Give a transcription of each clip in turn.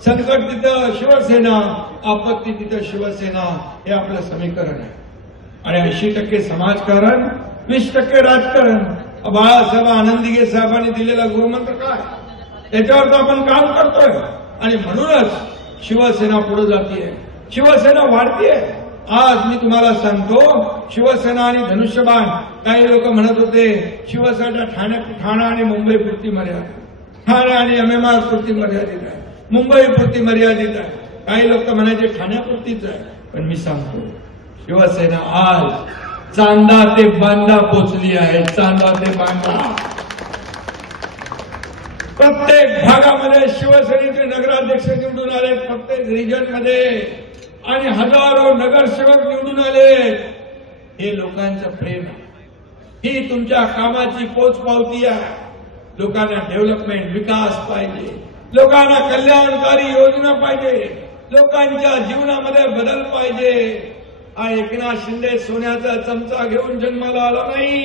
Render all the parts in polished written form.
संकट तिथं शिवसेना, आपत्ती तिथं शिवसेना, हे आपलं समीकरण आहे. आणि 80% समाजकारण, 20% राजकारण. बाळासाहेब आनंदीगे साहेबांनी दिलेला गुरुमंत्र काय, त्याच्यावर तर आपण काम करतोय. आणि म्हणूनच शिवसेना पुढे जातीये, शिवसेना वाढतीये. आज मी तुम्हाला सांगतो, शिवसेना आणि धनुष्यबाण, काही लोक म्हणत होते शिवसेना ठाणे आणि मुंबई पुरती मर्यादित, ठाणे आणि MMR पुरती मर्यादित आहे, मुंबई पुरती मर्यादित आहे. काही लोक म्हणायचे ठाण्यापुरतीच आहे. पण मी सांगतो, शिवसेना आज चांदा ते बांदा पोचली आहे, चांदा ते बांदा. प्रत्येक भागामध्ये शिवसेनेचे नगराध्यक्ष निवडून आले, प्रत्येक रिजन मध्ये, आणि हजारो नगरसेवक निवडून आले. हे लोकांचं प्रेम आहे, ही तुमच्या कामाची पोचपावती आहे. लोकांना डेव्हलपमेंट, विकास पाहिजे, लोकांना कल्याणकारी योजना पाहिजे, लोकांच्या जीवनामध्ये बदल पाहिजे. हा एकनाथ शिंदे सोन्याचा चमचा घेऊन जन्माला आला नाही,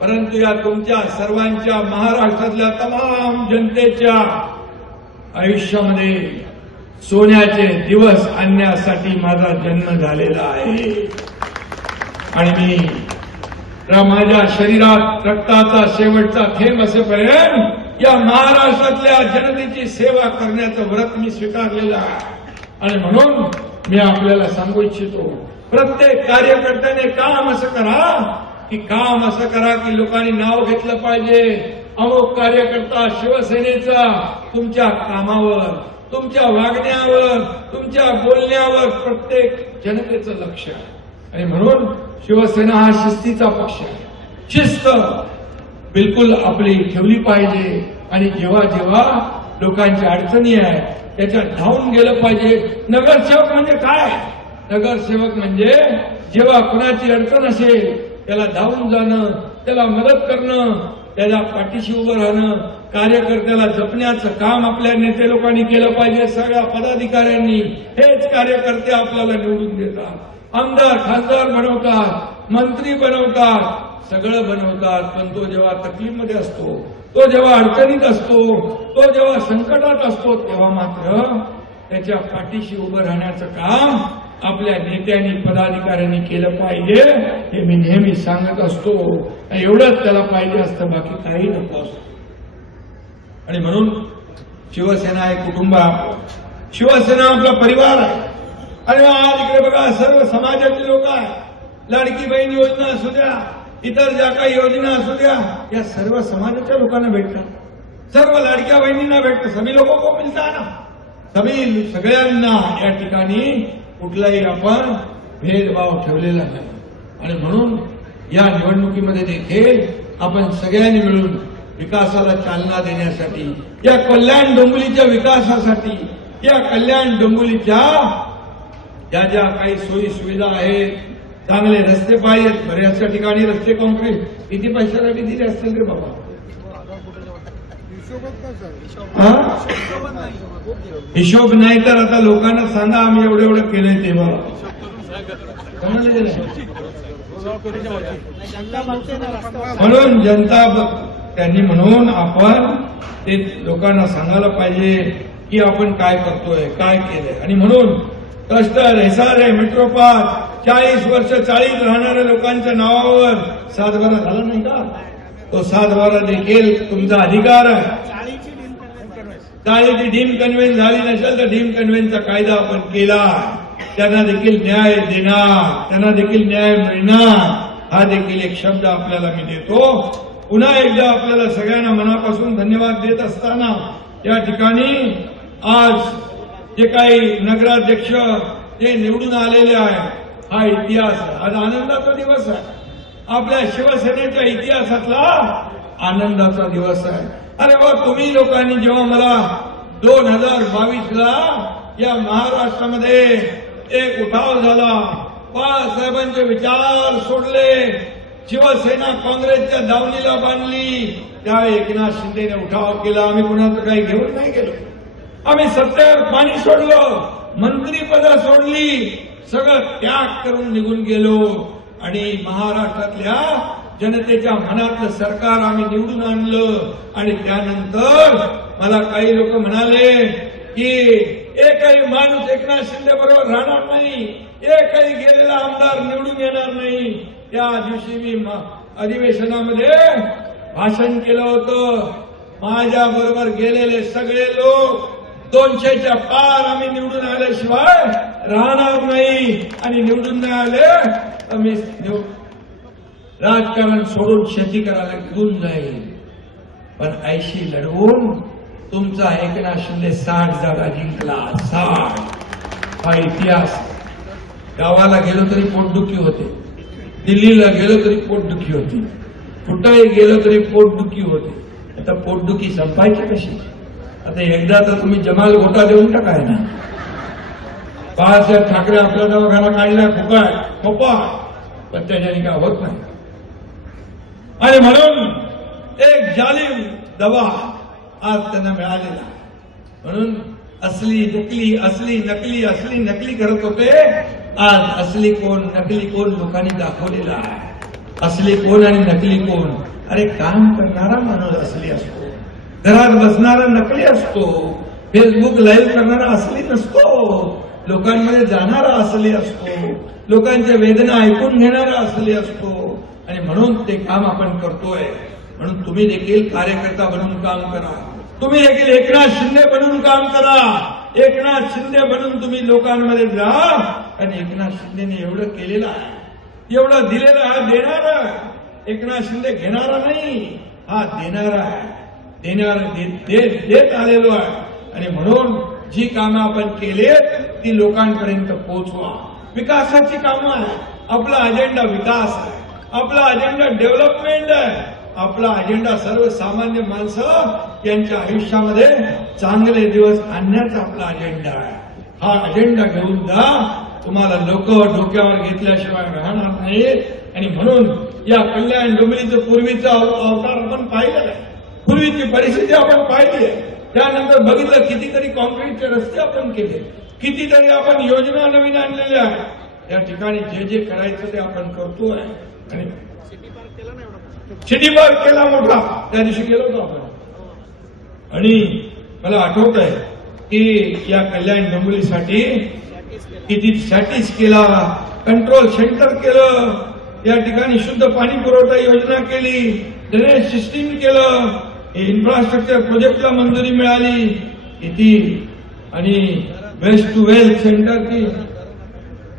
परंतु या तुमच्या सर्वांच्या, महाराष्ट्रातल्या तमाम जनतेच्या आयुष्यामध्ये सोन्याचे दिवस आणण्यासाठी माझा जन्म झालेला आहे. आणि मी माझ्या शरीरात रक्ताचा शेवटचा थेंब असेपर्यंत या महाराष्ट्रातल्या जनतेची सेवा करण्याचं व्रत मी स्वीकारलेलं आहे. आणि म्हणून मी आपल्याला सांगू इच्छितो, प्रत्येक कार्यकर्त्याने काम असं करा की लोकांनी नाव घेतलं पाहिजे, अमुक कार्यकर्ता शिवसेनेचा. तुमच्या कामावर, तुमच्या वागण्यावर, तुमच्या बोलण्यावर प्रत्येक जनतेचं लक्ष आहे. आणि म्हणून शिवसेना हा शिस्तीचा पक्ष आहे. शिस्त बिलकुल आपली ठेवली पाहिजे. आणि जेव्हा जेव्हा लोकांच्या अडचणी आहेत त्याच्यात धावून गेलं पाहिजे. नगरसेवक म्हणजे काय? नगरसेवक म्हणजे जेव्हा कुणाची अडचण असेल त्याला धावून जाणं, त्याला मदत करणं, त्याला पाठीशी उभं राहणं, कार्यकर्त्याला जपण्याचं काम आपल्या नेते लोकांनी केलं पाहिजे. सगळ्या पदाधिकाऱ्यांनी. हेच कार्यकर्ते आपल्याला निवडून देतात, आमदार खासदार बनवतात, मंत्री बनवतात, सगळं बनवतात. पण तो जेव्हा तकलीफमध्ये असतो, तो जेव्हा अडचणीत असतो, तो जेव्हा संकटात असतो, तेव्हा मात्र त्याच्या पाठीशी उभं राहण्याचं काम आपल्या नेत्यांनी, पदाधिकाऱ्यांनी केलं पाहिजे. हे मी नेहमी सांगत असतो. एवढंच त्याला पाहिजे असतं, बाकी काही नको असतं. आणि म्हणून शिवसेना हे कुटुंब आहे, शिवसेना आपला परिवार आहे. आणि आज इकडे बघा, सर्व समाजाचे लोक आहेत. लाडकी बहीण योजना असू द्या, इतर ज्या काही योजना असू द्या, या सर्व समाजाच्या लोकांना भेटतात, सर्व लाडक्या बहिणींना भेटतं. सभी लोगों को मिळता ना, सगळ्यांना. या ठिकाणी कुठलाही आपण भेदभाव ठेवलेला नाही. आणि म्हणून या निवडणुकीमध्ये देखील आपण सगळ्यांनी मिळून विकासाला चालना देण्यासाठी, या कल्याण डोंबिवलीच्या विकासासाठी, या कल्याण डोंबिवलीच्या ज्या ज्या काही सोयी सुविधा आहेत, चांगले रस्ते पाहिजेत. बऱ्याचशा ठिकाणी रस्ते काँक्रीट किती पैशासाठी दिले असतील रे बाबा? हिशोब नाही तर आता लोकांना सांगा आम्ही एवढं एवढं केलंय ते बघा. म्हणून जनता त्यांनी, म्हणून आपण ते लोकांना सांगायला पाहिजे की आपण काय करतोय, काय केलंय. आणि म्हणून क्लस्टर, SRA, मेट्रोपार्क, 40 वर्ष 40 राहणाऱ्या लोकांच्या नावावर 7/12 झाला नाही का? तो 7/12 देखील तुमचा अधिकार आहे. चाळीची डीम कन्व्हेन्स झाली नसेल तर डीम कन्व्हेन्सचा कायदा आपण केला. त्यांना देखील न्याय देणार, त्यांना देखील न्याय मिळणार. हा देखील एक शब्द आपल्याला मी देतो. पुन्हा एकदा आपल्याला सगळ्यांना मनापासून धन्यवाद देत असताना, या ठिकाणी आज जे काही नगराध्यक्ष जे निवडून आलेले आहे, हा इतिहास आहे. आज आनंदाचा दिवस आहे, आपल्या शिवसेनेच्या इतिहासातला आनंदाचा दिवस आहे. अरे वा, तुम्ही लोकांनी जेव्हा मला 2022ला या महाराष्ट्रामध्ये एक उठाव झाला, बाळासाहेबांचे विचार सोडले, शिवसेना काँग्रेसच्या दावणीला बांधली, त्यावेळी एकनाथ शिंदेने उठाव केला. आम्ही कुणाचं काही घेऊन नाही गेलो, आम्ही सत्तेवर पाणी सोडलं, मंत्रीपदं सोडली, सगळं त्याग करून निघून गेलो. आणि महाराष्ट्रातल्या जनतेच्या मनातलं सरकार आम्ही निवडून आणलं. आणि त्यानंतर मला काही लोक म्हणाले की एकही माणूस एकनाथ शिंदे बरोबर राहणार नाही, एकही गेलेला आमदार निवडून येणार नाही. त्या दिवशी मी अधिवेशनामध्ये भाषण केलं होतं. माझ्या बरोबर गेलेले सगळे लोक 200च्या पार आम्ही निवडून आल्याशिवाय राहणार नाही, आणि निवडून नाही आले तर मी राजकारण सोडून शेती करायला घेऊन जाईल. पण 80 लढवून तुमचा एकनाथ शिंदे 60 जागा जिंकला. 60 हा इतिहास. गावाला गेलो तरी पोटदुखी होते, दिल्लीला गेलो तरी पोटदुखी होती, कुठेही गेलो तरी पोटदुखी होते. आता पोटदुखी संपायची कशी? आता एकदा तर तुम्ही जमाल गोटा देऊन टाकाय ना. बाळासाहेब ठाकरे आपला दवाखाना काढला फुकाट खोपा, पण त्याच्याने काय होत नाही. आणि म्हणून एक जालिम दवा आज त्यांना मिळालेला. म्हणून असली नकली, असली नकली, असली नकली करत होते. आज असली कोण नकली कोण लोकांनी दाखवलेला आहे. असली कोण आणि नकली कोण? अरे काम करणारा माणूस असली असतो, घरात बसणारा नकली असतो, फेसबुक लाईव्ह करणारा असली नसतो, लोकांमध्ये जाणारा असली असतो, लोकांच्या वेदना ऐकून घेणारा असली असतो. आणि म्हणून ते काम आपण करतोय. म्हणून तुम्ही देखील कार्यकर्ता बनून काम करा. तुम्ही देखील एकनाथ शिंदे बनून काम करा. एकनाथ शिंदे बनून तुम्ही लोकांमध्ये जा. आणि एकनाथ शिंदेने एवढं केलेलं आहे, एवढं दिलेलं आहे, देणारा. एकनाथ शिंदे घेणारा नाही, हा देणारा आहे. देत आलेलो आहे. आणि म्हणून जी कामं आपण केलीत ती लोकांपर्यंत पोहोचवा. विकासाची कामं आहे. आपला अजेंडा विकास आहे, आपला अजेंडा डेव्हलपमेंट आहे, आपला अजेंडा सर्वसामान्य माणसं यांच्या आयुष्यामध्ये चांगले दिवस आणण्याचा आपला अजेंडा आहे. हा अजेंडा घेऊन जा. तुम्हाला लोक डोक्यावर घेतल्याशिवाय राहणार नाहीत. आणि म्हणून या कल्याण डोंबिवलीचं पूर्वीचा अवतार आपण पाहिलं आहे, पूर्वीची परिस्थिती आपण पाहिली आहे. त्यानंतर बघितलं कितीतरी कॉन्क्रीटचे रस्ते आपण केले, कितीतरी आपण योजना नवीन आणलेल्या आहेत. या ठिकाणी जे जे करायचं ते आपण करतोय. आणि सिटी पार्क केला मोठा, त्या दिवशी गेलो होतो आपण. आणि मला आठवत आहे की या कल्याण डोंबिवलीसाठी किती सॅटिस केला, कंट्रोल सेंटर केलं, या ठिकाणी शुद्ध पाणी पुरवठा योजना केली, ड्रेनेज सिस्टीम केलं, इन्फ्रास्ट्रक्चर प्रोजेक्टला मंजुरी मिळाली किती. आणि वेस्ट टू वेल्थ सेंटर की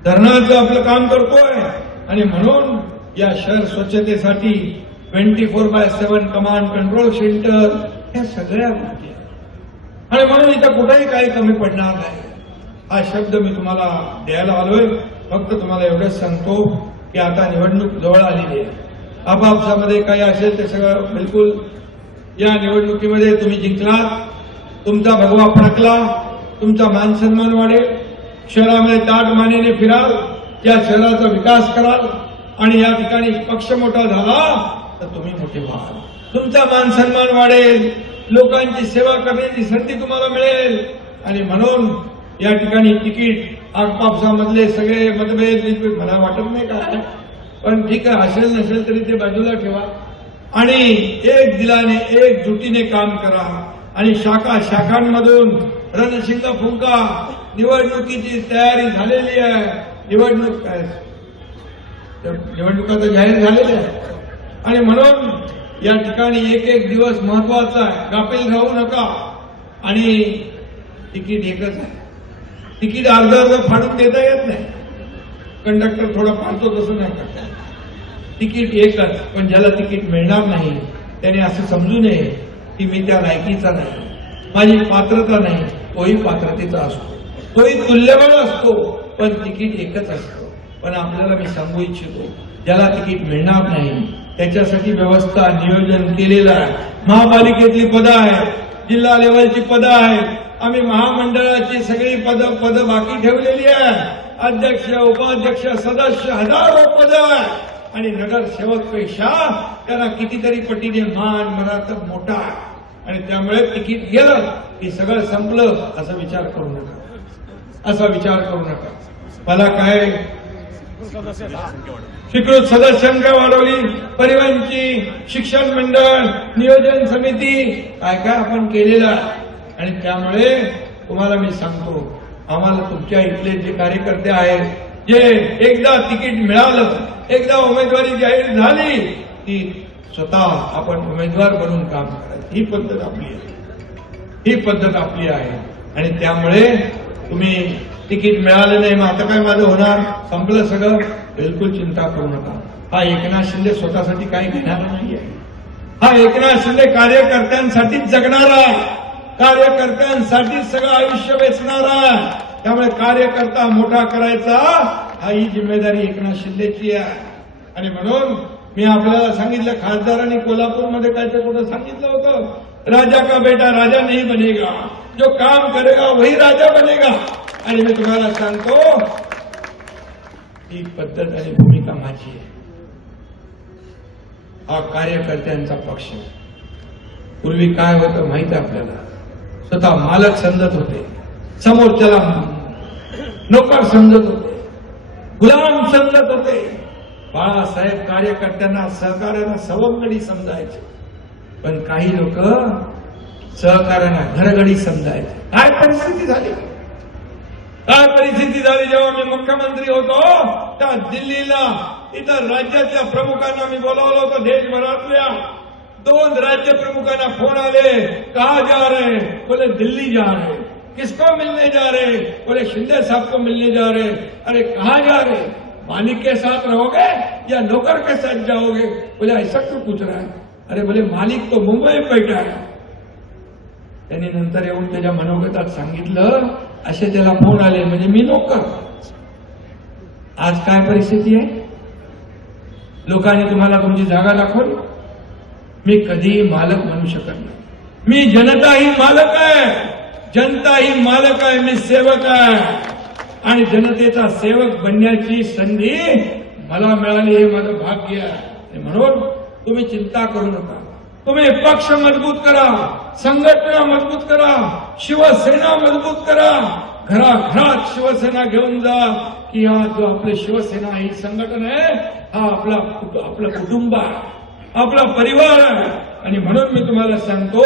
धरणाचं आपलं काम करतोय. आणि म्हणून या शहर स्वच्छतेसाठी 24/7 कमांड कंट्रोल सेंटर, या सगळ्या गोष्टी. आणि म्हणून इथं कुठेही काही कमी पडणार नाही. हा शब्द मी तुम्हाला द्यायला आलोय. फक्त तुम्हाला एवढंच सांगतो की आता निवडणूक जवळ आलेली आहे. आपापसामध्ये काही असेल ते सगळं बिलकुल या निवडणुकीमध्ये तुम्ही जिंकलात, तुमचा भगवा फडकला, तुमचा मान सन्मान वाढेल, शहरामध्ये ताट मानेने फिराल, या शहराचा विकास कराल. आणि या ठिकाणी पक्ष मोठा झाला तर तुम्ही मोठे व्हाल, तुमचा मान सन्मान वाढेल, लोकांची सेवा करण्याची संधी तुम्हाला मिळेल. आणि म्हणून या ठिकाणी तिकीट आपापसामधले सगळे मतभेद मला वाटत नाही काय, पण ठीक आहे, असेल नसेल तरी ते बाजूला ठेवा. आणि एक दिलाने एक जुटीने काम करा. आणि शाखांमधून रणशिंग फुंका. निवडणुकीची तयारी झालेली आहे. निवडणुका तर जाहीर झालेल्या आहे. आणि म्हणून या ठिकाणी एक एक दिवस महत्वाचा आहे. गाफील राहू नका. आणि तिकीट एकच आहे. तिकीट अर्ध फाडून देता येत नाही. कंडक्टर थोडा फाडतो तसं नाही करता. तिकीट एकच. पण ज्याला तिकीट मिळणार नाही त्याने असं समजू नये की मी त्या लायकीचा नाही, माझी पात्रता नाही. तोही पात्रतेचा असतो, तोही तुल्यबळ असतो, पण तिकीट एकच असतं. पण आपल्याला मी सांगू इच्छितो, ज्याला तिकीट मिळणार नाही त्याच्यासाठी व्यवस्था नियोजन केलेलं आहे. महापालिकेतली पदं आहेत, जिल्हा लेवलची पदं आहेत, आम्ही महामंडळाची सगळी पदं बाकी ठेवलेली आहे. अध्यक्ष, उपाध्यक्ष, सदस्य, हजारो पदं आहेत. आणि नगरसेवकपेक्षा त्यांना कितीतरी पटीने मान मराठा मोठा आहे. आणि त्यामुळे तिकीट गेलं की सगळं संपलं असा विचार करू नका, असा विचार करू नका. मला काय स्वीकृत सदस्यांका वाढवली, परिवहनची, शिक्षण मंडळ, नियोजन समिती, काय काय आपण केलेलं आहे. आणि त्यामुळे तुम्हाला मी सांगतो, आम्हाला तुमच्या इथले जे कार्यकर्ते आहेत, जे एकदा तिकीट मिळालं, एकदा उमेदवारी जाहीर झाली की स्वतः आपण उमेदवार बनून काम करायचं, ही पद्धत आपली आहे, ही पद्धत आपली आहे. आणि त्यामुळे तुम्ही तिकीट मिळालं नाही मग आता काय माझं होणार, संपलं सगळं, बिलकुल चिंता करू नका. हा एकनाथ शिंदे स्वतःसाठी काही घेणार नाहीये. हा एकनाथ शिंदे कार्यकर्त्यांसाठीच जगणारा, कार्यकर्त्यांसाठीच सगळं आयुष्य वेचणारा. त्यामुळे कार्यकर्ता मोठा करायचा हा ही जिम्मेदारी एकनाथ शिंदेची आहे. आणि म्हणून मी आपल्याला सांगितलं, खासदारांनी कोल्हापूरमध्ये काय ते कुठं सांगितलं होतं, राजा का बेटा राजा नहीं बनेगा, जो काम करेगा वही राजा बनेगा. आणि मी तुम्हाला सांगतो, ही पद्धत आणि भूमिका माझी आहे. हा कार्यकर्त्यांचा पक्ष. पूर्वी काय होतं माहिती आहे आपल्याला, स्वतः मालक समजत होते, समोरच्याला नोकर समजत होते, गुलाम समजत होते. बाळासाहेब कार्यकर्त्यांना सहकार्यांना सवंगडी समजायचे, पण काही लोक सहकार्यांना घरगडी समजायचे. काय परिस्थिती झाली, काय परिस्थिती झाली जेव्हा मी मुख्यमंत्री होतो, त्या दिल्लीला इतर राज्यातल्या प्रमुखांना मी बोलावलं होतं. देशभरातल्या 2 राज्य प्रमुखांना फोन आले, कहा जा रहे, बोले दिल्ली जा रहे. किसको मिलने जा रहे, बोले शिंदे साहब को मिलने जा रहे. अरे कहा जा रहे, मालिक के साथ रहोगे या नौकर के साथ जाओगे, बोले ऐसा क्यों पूछ रहा है. अरे बोले मालिक तो मुंबई में बैठा है. त्यांनी नंतर येऊन त्याच्या मनोगतात सांगितलं, असे त्याला फोन आले म्हणजे मी नोकर. आज काय परिस्थिती आहे, लोकांनी तुम्हाला तुमची जागा दाखवली. मी कधीही मालक म्हणू शकत नाही. मी जनता ही मालक आहे, जनता ही मालक आहे, मी सेवक आहे. आणि जनतेचा सेवक बनण्याची संधी मला मिळाली, हे माझं भाग्य आहे. म्हणून तुम्ही चिंता करू नका. तुम्ही पक्ष मजबूत करा, संघटना मजबूत करा, शिवसेना मजबूत करा. घराघरात शिवसेना घेऊन जा की हा जो आपली शिवसेना ही संघटना आहे, हा आपलं कुटुंब आहे, आपला परिवार आहे. आणि म्हणून मी तुम्हाला सांगतो,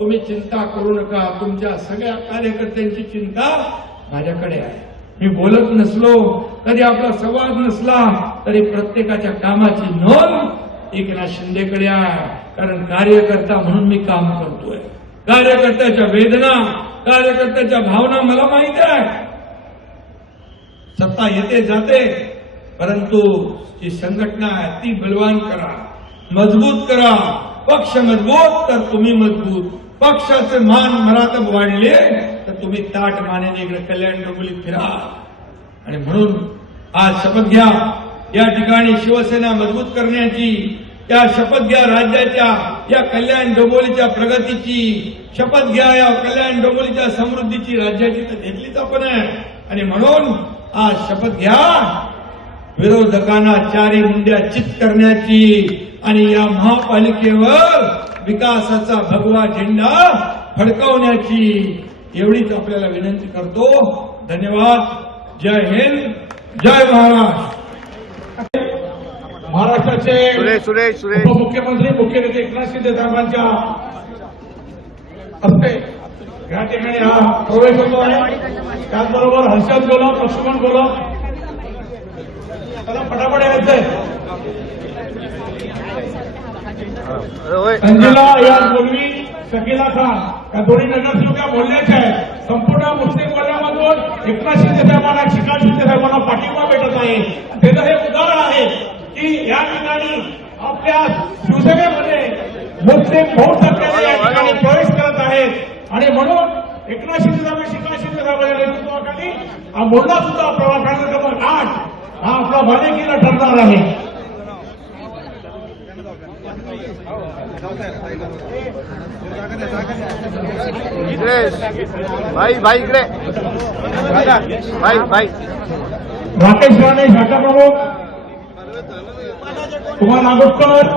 तुम्ही चिंता करू नका. तुमच्या सगळ्या कार्यकर्त्यांची चिंता माझ्याकडे आहे. मी बोलत नसलो, कधी आपला संवाद नसला तरी प्रत्येकाच्या कामाची नोंद एकनाथ शिंदेकडे आहे. कारण कार्यकर्ता म्हणून मी काम करतोय. कार्यकर्त्याच्या वेदना, कार्यकर्त्याच्या भावना मला माहिती आहे. सत्ता येते जाते, परंतु जी संघटना आहे ती बलवान करा, मजबूत करा. पक्ष मजबूत तर तुम्ही मजबूत. पक्षाचे मान मरातब वाढले तर तुम्ही ताट मानेने इकडे कल्याण डोंबिवलीत फिरा. आणि म्हणून आज शपथ घ्या, या ठिकाणी शिवसेना मजबूत करण्याची. त्या शपथ घ्या राज्याच्या, या कल्याण डोंबिवलीच्या प्रगतीची शपथ घ्या, या कल्याण डोंबिवलीच्या समृद्धीची. राज्याची तर घेतलीच आपण आहे. आणि म्हणून आज शपथ घ्या, विरोधकांना चारी मुंड्या चित करण्याची आणि या महापालिकेवर विकासाचा भगवा झेंडा फडकवण्याची. एवढीच आपल्याला विनंती करतो. धन्यवाद. जय हिंद, जय महाराष्ट्र. महाराष्ट्राचे उपमुख्यमंत्री मुख्य नेते एकनाथ शिंदे साहेबांच्या हस्ते या ठिकाणी हा प्रवेश होतो आहे. त्याचबरोबर हर्षद गोलम, लक्ष्मण गोलम, त्याला फटाफट यायचंय. संजीला यापूर्वी शकीला खान या दोन्ही नगरसेवका बोलण्याच्या आहेत. संपूर्ण मुस्लिम वर्गामधून एकनाथ शिंदे साहेबांना, श्रीकांत शिंदे साहेबांना पाठिंबा भेटत आहे. त्याचं हे उदाहरण आहे की या ठिकाणी आपल्या शिवसेनेमध्ये मुस्लिम बहुत संख्येने या ठिकाणी प्रवेश करत आहेत. आणि म्हणून एकनाथ शिंदे साहेब, श्रीकांत शिंदे साहेबांच्या नेतृत्वाखाली हा मोर्चा सुद्धा प्रभाग क्रमांक 8 हा आपला बालेकिल्ला ठरणार आहे. भाई भाई इकडे भाई राकेश राणे शाखा प्रमुख, कुमार नागोस्कर,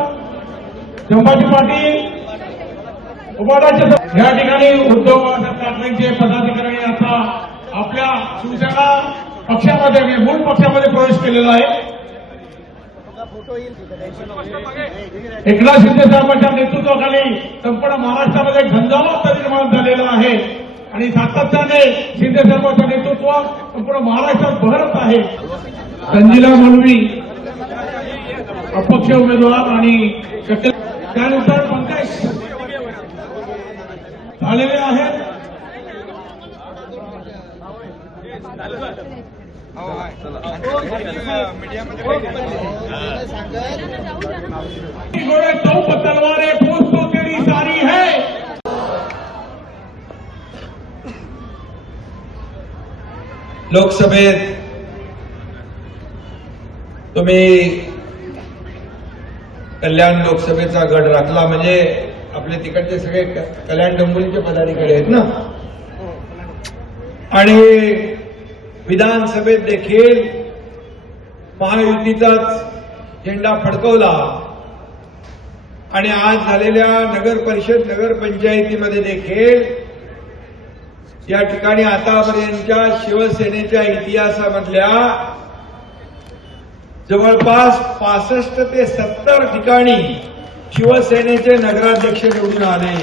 संभाजी पाटील, उपाध्यक्ष या ठिकाणी उद्धव बाळासाहेब ठाकरेंचे पदाधिकारी आता आपल्या शिवसेना पक्षामध्ये, मूळ पक्षामध्ये प्रवेश केलेला आहे. एकनाथ शिंदे साहेबांच्या नेतृत्वाखाली संपूर्ण महाराष्ट्रामध्ये झंझावात निर्माण झालेला आहे. आणि सातत्याने शिंदे साहेबांचं नेतृत्व संपूर्ण महाराष्ट्रात बहरत आहे. रंजिला मौलवी अपक्ष उमेदवार आणि त्यानुसार पंकज झालेले आहेत. घोड़े तोप तलवारें फूस तो तेरी सारी है. लोकसभेत तुम्ही कल्याण लोकसभेचा गड राखला म्हणजे आपले तिकडचे सगळे कल्याण डोंबिवलीचे पदाधिकारी आहेत ना, आणि विधानसभेत देखील महायुतीचाच झेंडा फडकवला आणि आज झालेल्या नगर परिषद नगर पंचायतीमध्ये देखील या ठिकाणी आतापर्यंतच्या शिवसेनेच्या इतिहासामधल्या जवळपास 65 ते 70 ठिकाणी शिवसेनेचे नगराध्यक्ष निवडून आले.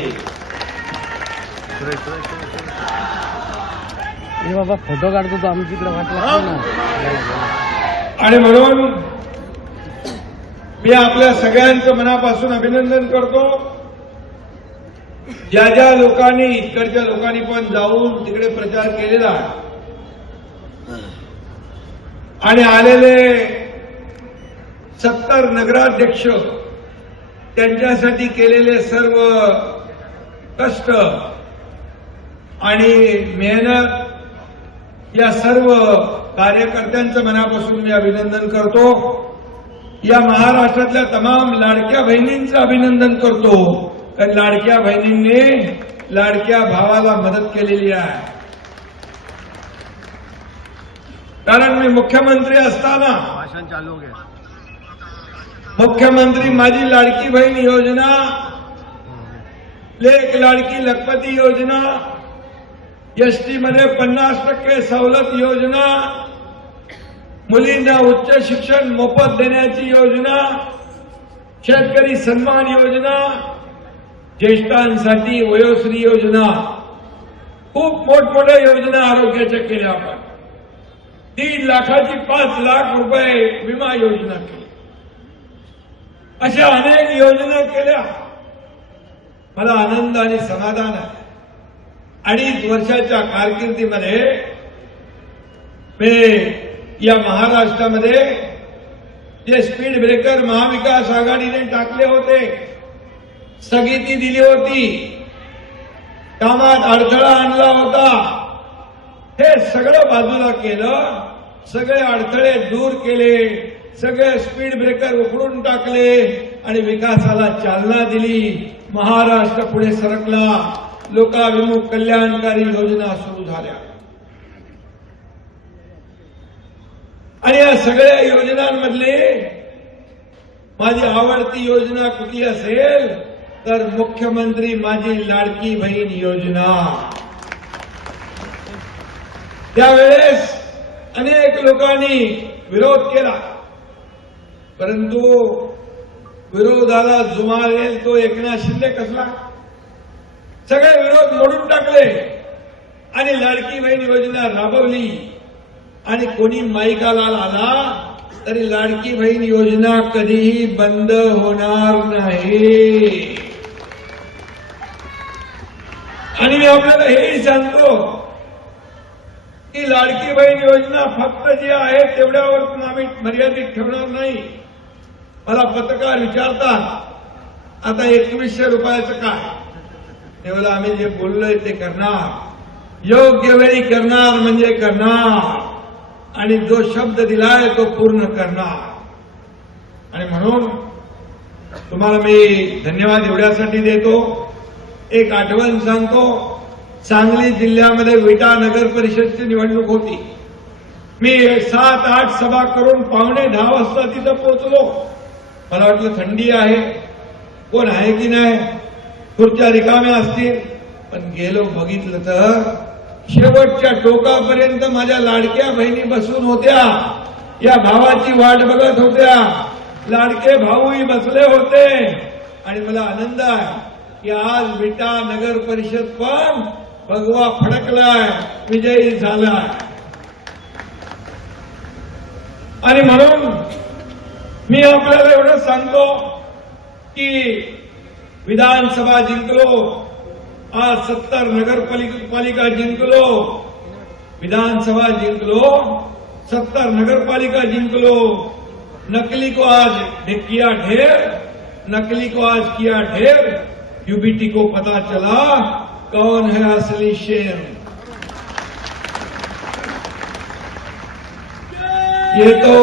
बाबा फोटो काढतो तो आम्ही तिकडे वाटला ना. आणि म्हणून मी आपल्या सगळ्यांचं मनापासून अभिनंदन करतो. ज्या ज्या लोकांनी इकडच्या लोकांनी पण जाऊन तिकडे प्रचार केलेला आणि आलेले 70 नगराध्यक्ष त्यांच्यासाठी केलेले सर्व कष्ट आणि मेहनत या सर्व कार्यकर्त्यांचं मनापासून मी अभिनंदन करतो. या महाराष्ट्रातल्या तमाम लाडक्या बहिणींचं अभिनंदन करतो, कारण लाडक्या बहिणींनी लाडक्या भावाला मदत केलेली आहे. कारण मी मुख्यमंत्री असताना भाषण चालू हो गया. मुख्यमंत्री माझी लाडकी बहीण योजना, लेक लाडकी लखपती योजना, एसटी मध्ये 50% सवलत योजना, मुलींना उच्च शिक्षण मोफत देण्याची योजना, शेतकरी सन्मान योजना, ज्येष्ठांसाठी वयोश्री योजना, खूप मोठमोठ्या योजना आरोग्याच्या केल्या. आपण 3 लाखाची 5 लाख रुपये विमा योजना केली. अशा अनेक योजना केल्या. मला आनंद आणि समाधान आहे. 2.5 वर्षाच्या कारकिर्दीमध्ये मी या महाराष्ट्रामध्ये जे स्पीड ब्रेकर महाविकास आघाडीने टाकले होते, स्थगिती दिली होती, कामात अडथळा आणला होता, हे सगळं बाजूला केलं. सगळे अडथळे दूर केले, सगळे स्पीड ब्रेकर उखडून टाकले आणि विकासाला चालना दिली. महाराष्ट्र पुढे सरकला. लोकाभिमुख कल्याणकारी योजना सुरू झाल्या आणि या सगळ्या योजनांमधली माझी आवडती योजना कुठली असेल तर मुख्यमंत्री माझी लाडकी बहीण योजना. त्यावेळेस अनेक लोकांनी विरोध केला, परंतु विरोधाला जुमारेल तो एकनाथ शिंदे कसला. सगळे विरोध मोडून टाकले आणि लाडकी बहीण योजना राबवली. आणि कोणी माईकाला आला तरी लाडकी बहीण योजना कधीही बंद होणार नाही. आणि मी आपल्याला हेही सांगतो की लाडकी बहीण योजना फक्त जी आहे तेवढ्यावर आम्ही मर्यादित ठेवणार नाही. मला पत्रकार विचारतात, आता 2100 रुपयाचं काय? तेव्हा आम्ही जे बोललोय ते करणार, योग्य वेळी करणार म्हणजे करणार, आणि जो शब्द दिलाय तो पूर्ण करणार. आणि म्हणून तुम्हाला मी धन्यवाद एवढ्यासाठी देतो. एक आठवण सांगतो, सांगली जिल्ह्यामध्ये विटा नगर परिषदची निवडणूक होती. मी 7-8 सभा करून 9:45 वाजता तिथं पोहोचलो. मला वाटलं थंडी आहे, कोण आहे की नाही, खुर्च्या रिकाम्या असतील, पण गेलो बघितलं तर शेवटच्या टोकापर्यंत माझ्या लाडक्या बहिणी बसून होत्या. या भावाची वाट बघत होत्या. लाडके भाऊही बसले होते. आणि मला आनंद आहे की आज विटा नगर परिषद पण भगवा फडकलाय, विजयी झालाय. आणि म्हणून मी आपल्याला एवढं सांगतो की विधानसभा जिंकलो, आज 70 नगरपालिका जिंकलो, विधानसभा जिंकलो, 70 नगरपालिका जिंकलो. नकली को आज किया ढेर, नकली को आज किया ढेर. यूबीटी को पता चला कौन है असली शेर. ये तो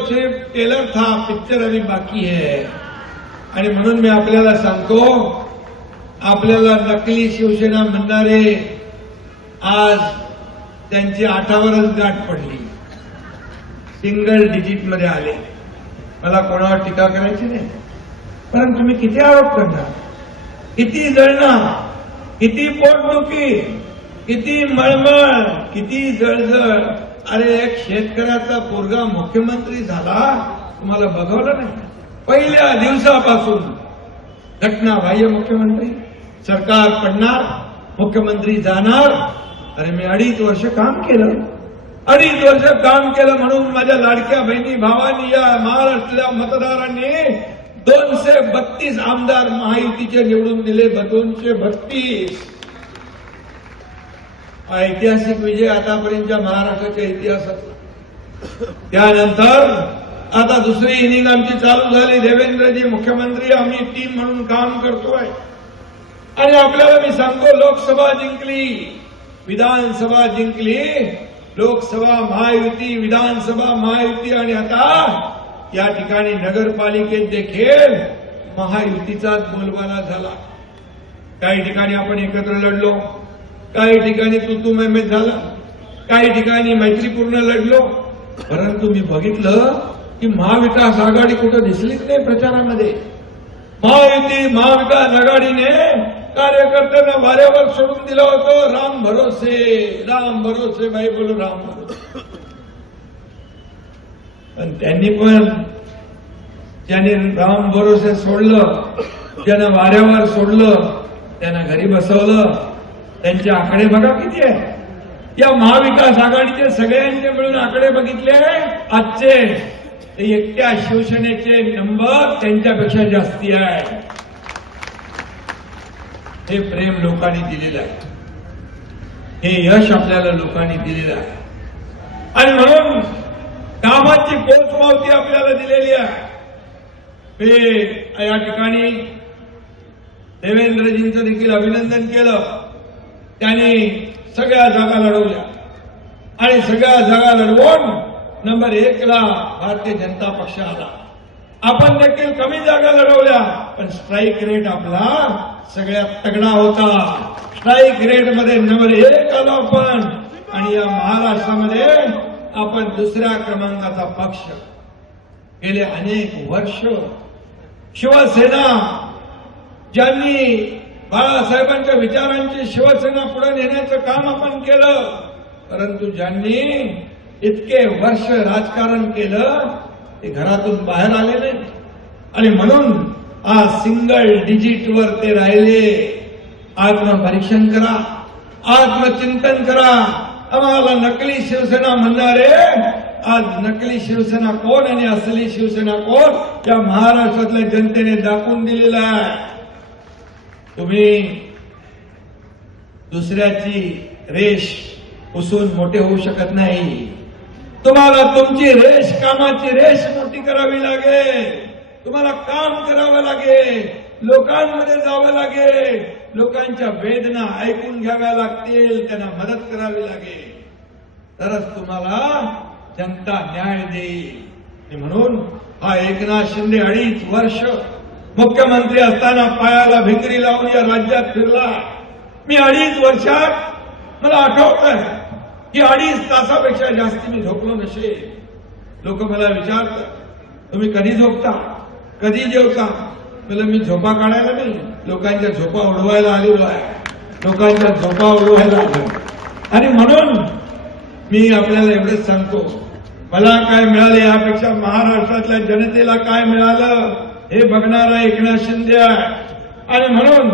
सिर्फ ट्रेलर था, पिक्चर अभी बाकी है. आणि म्हणून मी आपल्याला सांगतो, आपल्याला नकली शिवसेना म्हणणारे आज त्यांची 8वरच गाठ पडली, सिंगल डिजिट मध्ये आले. मला कोणावर टीका करायची नाही, परंतु तुम्ही किती आरोप करणार, किती जळणार, किती पोटदुखी, किती मळमळ, किती जळजळ. अरे एक शेतकऱ्याचा पोरगा मुख्यमंत्री झाला, तुम्हाला बघवलं नाही. पहिल्या दिवसापासून घटनाबाह्य मुख्यमंत्री, सरकार पडणार, मुख्यमंत्री जाणार. अरे मी 2.5 वर्ष काम केलं, 2.5 वर्ष काम केलं म्हणून माझ्या लाडक्या बहिणी भावांनी, या महाराष्ट्रातल्या मतदारांनी 232 आमदार महायुतीचे निवडून दिले. 232 ऐतिहासिक विजय आतापर्यंतच्या महाराष्ट्राच्या इतिहासात. त्यानंतर आता दुसरी इनिंग आमची चालू झाली. देवेंद्रजी मुख्यमंत्री, आम्ही टीम म्हणून काम करतोय. आणि आपल्याला मी सांगतो, लोकसभा जिंकली, विधानसभा जिंकली, लोकसभा महायुती, विधानसभा महायुती, आणि आता या ठिकाणी नगरपालिकेत देखील महायुतीचाच बोलबाला झाला. काही ठिकाणी आपण एकत्र लढलो, काही ठिकाणी तुतू मैमेत झाला, काही ठिकाणी मैत्रीपूर्ण लढलो. परंतु मी बघितलं की महाविकास आघाडी कुठं दिसलीच नाही प्रचारामध्ये. महायुती, महाविकास आघाडीने कार्यकर्त्यांना वाऱ्यावर सोडून दिलं होतं. राम भरोसे भाई बोलो, राम भरोसे. पण त्यांनी पण, ज्याने राम भरोसे सोडलं, ज्यानं वाऱ्यावर सोडलं, त्यांना घरी बसवलं. त्यांचे आकडे बघा किती आहे. या महाविकास आघाडीचे सगळ्यांचे मिळून आकडे बघितले आजचे, ते एकट्या शिवसेनेचे नंबर त्यांच्यापेक्षा जास्ती आहे. हे प्रेम लोकांनी दिलेलं आहे, हे यश आपल्याला लोकांनी दिलेलं आहे. आणि म्हणून कामाची पोचपावती आपल्याला दिलेली आहे. मी या ठिकाणी देवेंद्रजींचं देखील अभिनंदन केलं. त्यांनी सगळ्या जागा लढवल्या आणि सगळ्या जागा लढवून नंबर 1 ला भारतीय जनता पक्ष आला. आपण देखील कमी जागा लढवल्या, पण स्ट्राईक रेट आपला सगळ्यात तगडा होता. स्ट्राईक रेट मध्ये नंबर 1 आलो आपण. आणि या महाराष्ट्रामध्ये आपण 2ऱ्या क्रमांकाचा पक्ष. गेले अनेक वर्ष शिवसेना, ज्यांनी बाळासाहेबांच्या विचारांची शिवसेना पुढे नेण्याचं काम आपण केलं, परंतु ज्यांनी इतके वर्ष राजकारण केलं, ते घरातून बाहेर आले नाही. आणि म्हणून आज सिंगल डिजिटवर ते राहिले. आत्मपरीक्षण करा, आत्मचिंतन करा. आम्हाला नकली शिवसेना म्हणणारे, आज नकली शिवसेना कोण आणि असली शिवसेना कोण, या महाराष्ट्रातल्या जनतेने दाखवून दिलेला आहे. तुम्ही दुसऱ्याची रेष पुसून मोठे होऊ शकत नाही. तुम्हाला तुमची रेष, कामाची रेष मोठी करावी लागेल. तुम्हाला काम करावं लागेल, लोकांमध्ये जावं लागेल, लोकांच्या वेदना ऐकून घ्याव्या लागतील, त्यांना मदत करावी लागेल, तरच तुम्हाला जनता न्याय देईल. आणि म्हणून हा एकनाथ शिंदे 2.5 वर्ष मुख्यमंत्री असताना पायाला भिंगरी लावून या राज्यात फिरला. मी 2.5 वर्षात मला आठवतंय की 2.5 तासापेक्षा जास्ती मी झोपलो नसेल. लोक मला विचारतात, तुम्ही कधी झोपता, कधी जेवता? मला मी झोपा काढायला नाही, लोकांच्या झोपा उडवायला आलेलो आहे. लोकांच्या झोपा उडवायला आलो. आणि म्हणून मी आपल्याला एवढंच सांगतो, मला काय मिळालं यापेक्षा महाराष्ट्रातल्या जनतेला काय मिळालं हे बघणारा एकनाथ शिंदे आहे. आणि म्हणून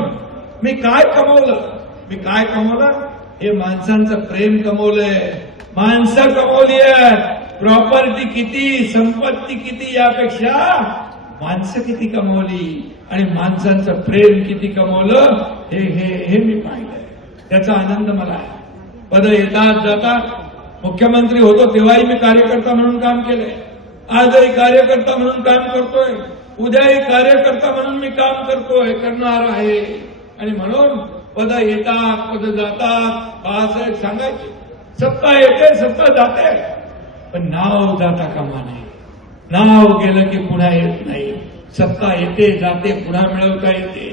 मी काय कमवलं हे माणसांचं प्रेम कमवलंय, माणसं कमवली आहे. प्रॉपर्टी किती, संपत्ती किती यापेक्षा माणसं किती कमवली आणि माणसांचं प्रेम किती कमवलं हे मी पाहिलंय. त्याचा आनंद मला आहे. पद येतात जातात. मुख्यमंत्री होतो तेव्हाही मी कार्यकर्ता म्हणून काम केलंय, आजही कार्यकर्ता म्हणून काम करतोय, उद्याही कार्यकर्ता म्हणून मी काम करणार आहे. आणि म्हणून पद येतात पद जातात. बाळासाहेब सांगायचे सत्ता येते सत्ता जाते, पण नाव जाता कामा नये. नाव गेलं की पुन्हा येत नाही. सत्ता येते जाते पुन्हा मिळवता येते,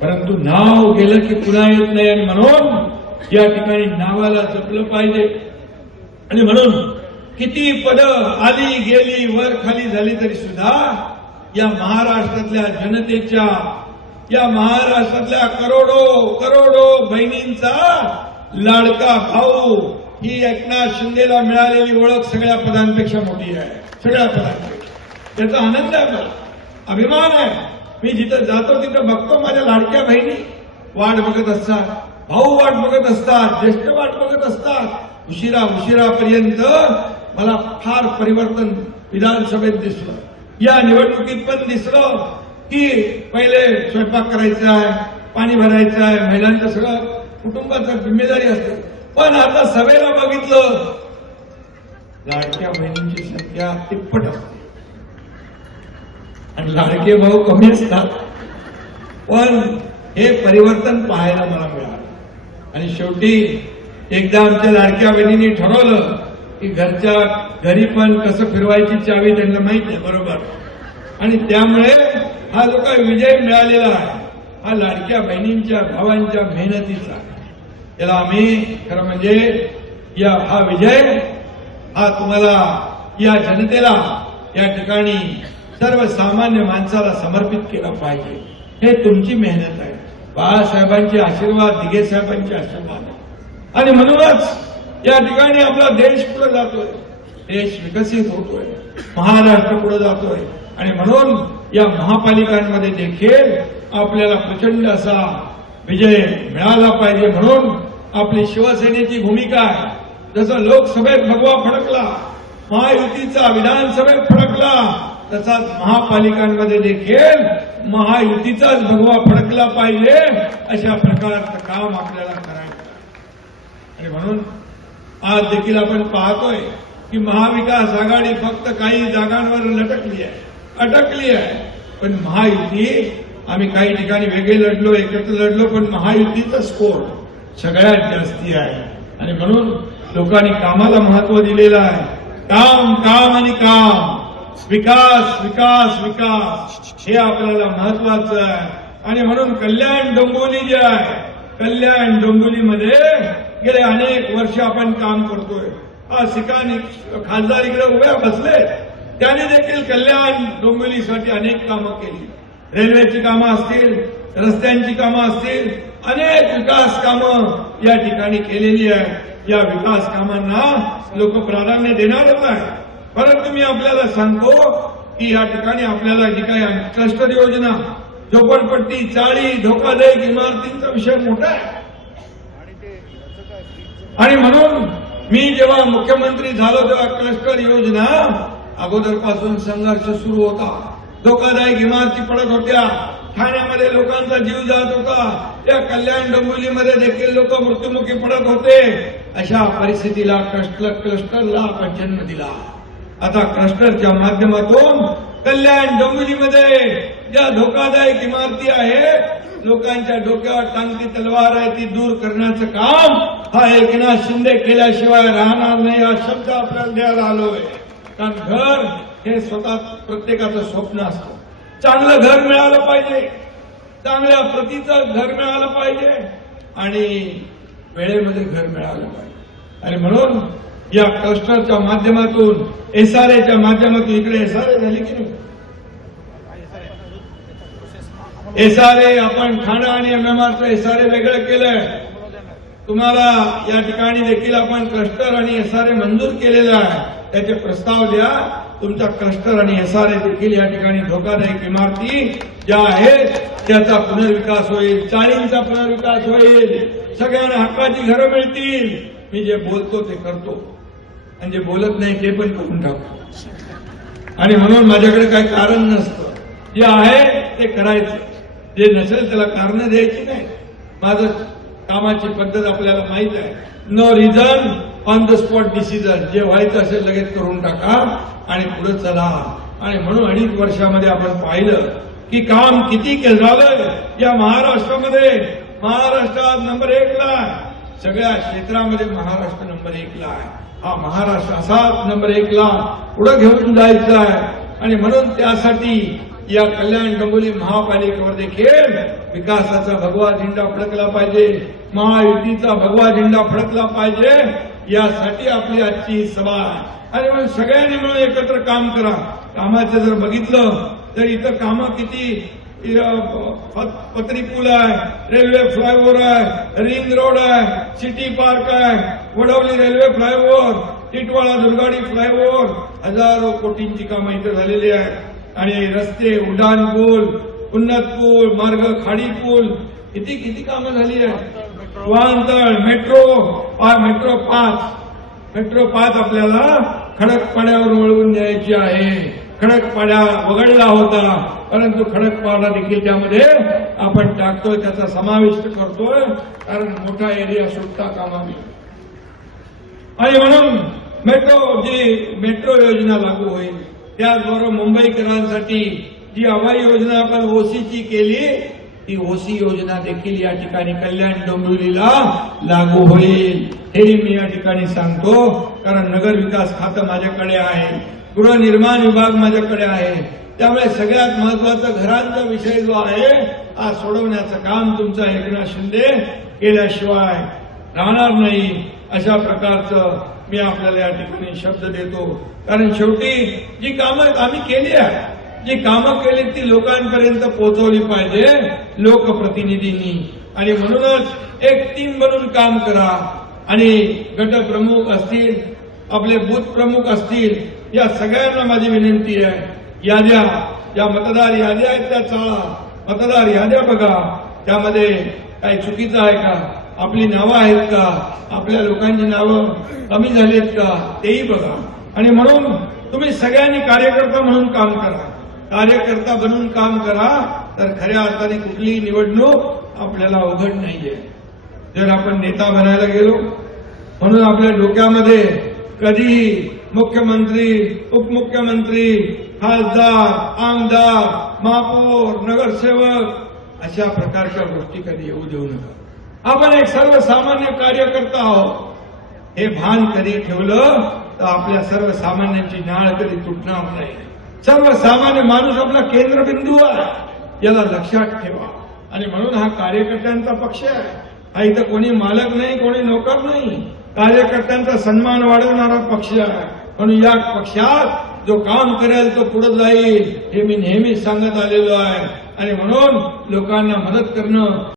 परंतु नाव गेलं की पुन्हा येत नाही. आणि म्हणून या ठिकाणी नावाला जपलं पाहिजे. आणि म्हणून किती पद आली गेली वर खाली झाली तरी सुद्धा या महाराष्ट्रातल्या जनतेच्या, या महाराष्ट्रातल्या करोडो बहिणींचा लाडका भाऊ ही एकनाथ शिंदेला मिळालेली ओळख सगळ्या पदांपेक्षा मोठी आहे. सगळ्या पदांपेक्षा त्याचा आनंद आहे, मला अभिमान आहे. मी जिथं जातो तिथं बघतो माझ्या लाडक्या बहिणी वाट बघत असतात, भाऊ वाट बघत असतात, ज्येष्ठ वाट बघत असतात. उशिरापर्यंत मला फार परिवर्तन विधानसभेत दिसलं. या निवडणुकीत पण दिसलं की पहिले स्वयंपाक करायचा आहे, पाणी भरायचं आहे, महिलांचं सगळं कुटुंबाची जिम्मेदारी असते. पण आता सभेला बघितलं लाडक्या बहिणींची संख्या तिप्पट असते आणि लाडके भाऊ कमी असतात. पण हे परिवर्तन पाहायला मला मिळालं. आणि शेवटी एकदा आमच्या लाडक्या बहिणींनी ठरवलं की घरच्या घरी पण कसं फिरवायची चावी त्यांना माहित आहे बरोबर. आणि त्यामुळे हा जो काही विजय मिळालेला आहे हा लाडक्या बहिणींच्या भावांच्या मेहनतीचा. त्याला आम्ही खरं म्हणजे हा विजय हा तुम्हाला या जनतेला या ठिकाणी सर्वसामान्य माणसाला समर्पित केला पाहिजे. हे तुमची मेहनत आहे, बाळासाहेबांचे आशीर्वाद, दिघे साहेबांचे आशीर्वाद. आणि म्हणूनच या ठिकाणी आपला देश पुढे जातोय, देश विकसित होतोय, महाराष्ट्र पुढे जातोय. आणि म्हणून या महापालिकांमध्ये देखील आपल्याला प्रचंड असा विजय मिळाला पाहिजे. म्हणून आपली शिवसेनेची भूमिका आहे. जसं लोकसभेत भगवा फडकला, महायुतीचा विधानसभेत फडकला, तसाच महापालिकांमध्ये देखील महायुतीचाच भगवा फडकला पाहिजे. अशा प्रकारचं काम आपल्याला करायचं. आणि म्हणून आज देखील आपण पाहतोय की महाविकास आघाडी फक्त काही जागांवर अटकली आहे. पण महायुती आम्ही काही ठिकाणी वेगळे लढलो, एकत्र लढलो, पण महायुतीचा स्कोर सगळ्यात जास्ती आहे. आणि म्हणून लोकांनी कामाला महत्व दिलेलं आहे. काम आणि काम, विकास हे आपल्याला महत्वाचं आहे. आणि म्हणून कल्याण डोंबिवली जे आहे, कल्याण डोंबिवलीमध्ये गेले अनेक वर्ष आपण काम करतोय. आज ठिकाणी खासदार इकडे उभ्या बसले, त्याने देखील कल्याण डोंबिवलीसाठी अनेक कामं केली. रेल्वेची कामं असतील, रस्त्यांची कामं असतील, अनेक विकास कामं या ठिकाणी केलेली आहे. या विकास कामांना लोक प्राधान्य देणारच आहे. परंतु मी आपल्याला सांगतो की या ठिकाणी आपल्याला जी काही क्लस्टर योजना, झोपडपट्टी, चाळी, धोकादायक इमारतींचा विषय मोठा आहे. आणि म्हणून मी जेव्हा मुख्यमंत्री झालो तेव्हा क्लस्टर योजना अगोदरपासून संघर्ष सुरू होता. धोकादायक इमारती पडत होत्या, ठाण्यामध्ये लोकांचा जीव जात होता, त्या कल्याण डोंबिवलीमध्ये देखील लोक मृत्युमुखी पडत होते. अशा परिस्थितीला क्लस्टरला आपण जन्म दिला. आता क्लस्टरच्या माध्यमातून कल्याण डोंबिवलीमध्ये ज्या धोकादायक इमारती आहेत, लोकांच्या डोक्यावर टांगती तलवार आहे, ती दूर करण्याचं काम हा एकनाथ शिंदे केल्याशिवाय राहणार नाही. हा शब्द आपल्याला द्यायला आलोय. कारण घर हे स्वतः प्रत्येकाचं स्वप्न असतं. चांगलं घर मिळालं पाहिजे, चांगल्या प्रतीचं घर मिळालं पाहिजे आणि वेळेमध्ये घर मिळालं पाहिजे. आणि म्हणून या क्लस्टरच्या माध्यमातून, एसआरएच्या माध्यमातून, इकडे एसआरए झाली की नाही, एसआरए आपण ठाणा आणि एमएमआरचं एसआरए वेगळं केलंय. तुम्हाला या ठिकाणी देखील आपण क्लस्टर आणि एसआरए मंजूर केलेला आहे. त्याचे प्रस्ताव द्या. तुमचा क्लस्टर आणि SRA देखील या ठिकाणी धोकादायक इमारती ज्या आहेत त्याचा पुनर्विकास होईल, चाळींचा पुनर्विकास होईल, सगळ्यांना हक्काची घरं मिळतील. मी जे बोलतो ते करतो आणि जे बोलत नाही ते पण करून टाकतो. आणि म्हणून माझ्याकडे काही कारण नसतं. जे आहे ते करायचं, जे नसेल त्याला कारण द्यायची नाही. माझं कामाची पद्धत आपल्याला माहित आहे. No reason on the spot decision. जे व्हायचं असेल लगेच करून टाका आणि पुढे चला. आणि म्हणून 2.5 वर्षामध्ये आपण पाहिलं की काम किती झालंय या महाराष्ट्रामध्ये. महाराष्ट्रात नंबर 1 ला आहे. सगळ्या क्षेत्रामध्ये महाराष्ट्र नंबर 1 ला आहे. हा महाराष्ट्र असाच नंबर 1 ला पुढे घेऊन जायचा आहे. आणि म्हणून त्यासाठी या कल्याण डोंबिवली महापालिकेवर देखील विकासाचा भगवा झेंडा फडकला पाहिजे, महायुतीचा भगवा झेंडा फडकला पाहिजे. यासाठी आपली आजची ही सभा आहे. आणि म्हणून सगळ्यांनी मिळून एकत्र काम करा. कामाचं जर बघितलं तर इथं कामं किती, पत्री पूल आहे, रेल्वे फ्लायओव्हर आहे, रिंग रोड आहे, सिटी पार्क आहे, Wadavali railway flyover, Titwala Durgadi flyover, हजारो कोटींची कामं इथं झालेली आहेत. आणि रस्ते, उड्डाण पूल, उन्नत पूल, मार्ग, खाडी पूल, किती कामं झाली आहेत. वाहनतळ, मेट्रो 5 आपल्याला खडकपाड्यावर वळवून द्यायची आहे. खडकपाडा वगळला होता, परंतु खडकपाडा देखील त्यामध्ये आपण टाकतोय, त्याचा समाविष्ट करतोय, कारण मोठा एरिया सुटता कामा नये. आणि म्हणून मेट्रो योजना लागू होईल. त्याचबरोबर मुंबईकरांसाठी जी हवाई योजना आपण ओसीची केली, ती ओसी योजना देखील या ठिकाणी कल्याण डोंबिवलीला लागू होईल. हे मी या ठिकाणी सांगतो, कारण नगर विकास खातं माझ्याकडे आहे, गृहनिर्माण विभाग माझ्याकडे आहे. त्यामुळे सगळ्यात महत्वाचा घरांचा विषय जो आहे हा सोडवण्याचं काम तुमचा एकनाथ शिंदे केल्याशिवाय राहणार नाही. अशा प्रकारचं मी आपल्याला या ठिकाणी शब्द देतो. कारण शेवटी जी कामं आम्ही केली आहे, जी कामं केली ती लोकांपर्यंत पोहोचवली पाहिजे लोकप्रतिनिधींनी. आणि म्हणूनच एक टीम बनून काम करा. आणि गट प्रमुख असतील, आपले बूथ प्रमुख असतील, या सगळ्यांना माझी विनंती आहे, याद्या, ज्या मतदार याद्या आहेत त्या चाळा. मतदार याद्या बघा, त्यामध्ये काही चुकीचं आहे का, आपली नावं आहेत का, आपल्या लोकांची नावं कमी झालीत का, तेही बघा. आणि म्हणून तुम्ही सगळ्यांनी कार्यकर्ता म्हणून काम करा. कार्यकर्ता बनून काम करा तर खऱ्या अर्थाने कुठलीही निवडणूक आपल्याला अवघड नाहीये. जर आपण नेता बनायला गेलो, म्हणून आपल्या डोक्यामध्ये कधीही मुख्यमंत्री, उपमुख्यमंत्री, खासदार, आमदार, महापौर, नगरसेवक अशा प्रकारच्या गोष्टी कधी येऊ देऊ नका. आपण एक सर्वसामान्य कार्यकर्ता आहोत, हे भान कधी ठेवलं तर आपल्या सर्वसामान्यांची नाळ कधी तुटणार नाही. सर्वसामान्य माणूस आपला केंद्रबिंदू आहे, याला लक्षात ठेवा. आणि म्हणून हा कार्यकर्त्यांचा पक्ष आहे. हा इथं कोणी मालक नाही, कोणी नोकर नाही, कार्यकर्त्यांचा सन्मान वाढवणारा पक्ष आहे. म्हणून या पक्षात जो काम करेल तो पुढे जाईल, हे मी नेहमी सांगत आलेलो आहे. आणि म्हणून लोकांना मदत करणं